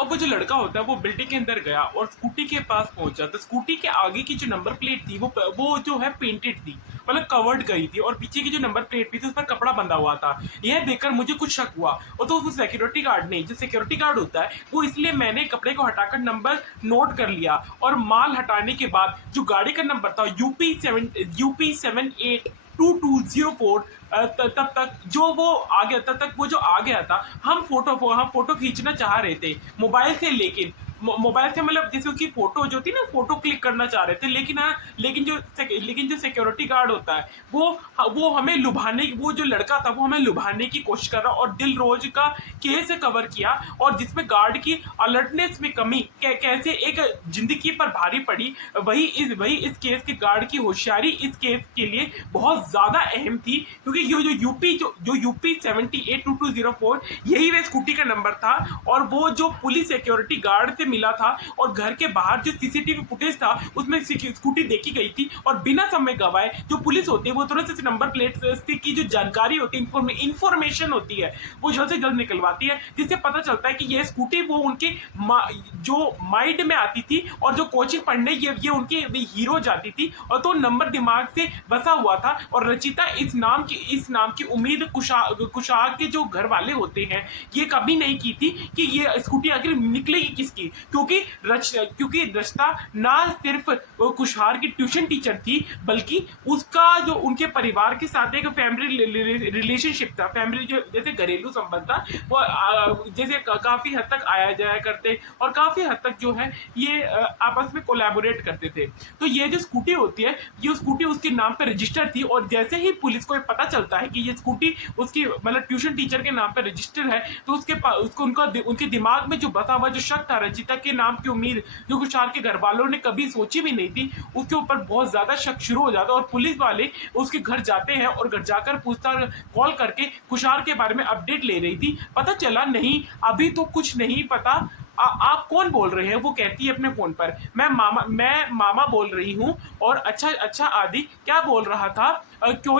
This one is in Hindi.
अब वो जो लड़का होता है वो बिल्डिंग के अंदर गया और स्कूटी के पास पहुंचा, तो स्कूटी के आगे की जो नंबर प्लेट थी वो जो है पेंटेड थी, मतलब कवर्ड गई थी, और पीछे की जो नंबर प्लेट भी थी उस पर कपड़ा बंधा हुआ था। यह देखकर मुझे कुछ शक हुआ, और तो वो सिक्योरिटी गार्ड ने, जो सिक्योरिटी गार्ड होता है वो, इसलिए मैंने कपड़े को हटाकर नंबर नोट कर लिया, और माल हटाने के बाद जो गाड़ी का नंबर था UP782204, तब तक जो वो आ गया, तब तक वो जो आ गया था, हम फोटो खींचना चाह रहे थे मोबाइल से, लेकिन मोबाइल से मतलब जैसे उसकी फोटो जो थी ना, फोटो क्लिक करना चाह रहे थे, लेकिन हाँ, लेकिन जो सिक्योरिटी गार्ड होता है वो हमें लुभाने, वो जो लड़का था वो हमें लुभाने की कोशिश कर रहा, और दिल रोज का केस कवर किया, और जिसमें गार्ड की अलर्टनेस में कमी कैसे एक जिंदगी पर भारी पड़ी, वही इस केस के गार्ड की होशियारी इस केस के लिए बहुत ज्यादा अहम थी, क्योंकि ये जो UP782204, यही वे स्कूटी का नंबर था, और वो जो पुलिस सिक्योरिटी गार्ड से मिला था, और घर के बाहर जो सीसीटीवी फुटेज था उसमें स्कूटी देखी गई थी, और बिना समय गवाए जो पुलिस होती है वो तुरंत से नंबर प्लेट की जो जानकारी होती है, इंफॉर्मेशन होती है, वो जल्द से जल्द निकलवाती है, जिससे पता चलता है कि ये स्कूटी वो उनके जो माइंड में आती थी, और जो कोचिंग पढ़ने ये उनके हीरो जाती थी, और तो नंबर दिमाग से बसा हुआ था, और रचिता इस नाम की उम्मीद कुशाग के जो घर वाले होते हैं ये कभी नहीं की थी कि ये स्कूटी आखिर निकलेगी किसकी, क्योंकि रचिता ना सिर्फ कुशार की ट्यूशन टीचर थी, बल्कि उसका जो उनके परिवार के साथ एक फैमिली रिलेशनशिप था, फैमिली जो जैसे घरेलू संबंध था, वो जैसे काफी हद तक आया जाया करते, और काफी हद तक जो है ये आपस में कोलैबोरेट करते थे। तो ये जो स्कूटी होती है, ये स्कूटी उसके नाम पे रजिस्टर थी, और जैसे ही पुलिस को पता चलता है कि ये स्कूटी उसकी मतलब ट्यूशन टीचर के नाम पे रजिस्टर है, तो उनके दिमाग में जो बसा हुआ जो शक था, रचिता के नाम की उम्मीद जो कुशार के घर वालों ने कभी सोची भी नहीं थी, उसके ऊपर बहुत ज्यादा शक शुरू हो जाता है, और पुलिस वाले उसके घर जाते हैं, और घर जाकर पूछताछ कॉल करके कुशार के बारे में अपडेट ले रही थी। पता चला नहीं, अभी तो कुछ नहीं पता। आप कौन बोल रहे हैं? वो कहती है अपने फोन पर, मैं मामा बोल रही हूँ। और अच्छा अच्छा आदि क्या बोल रहा था? क्यों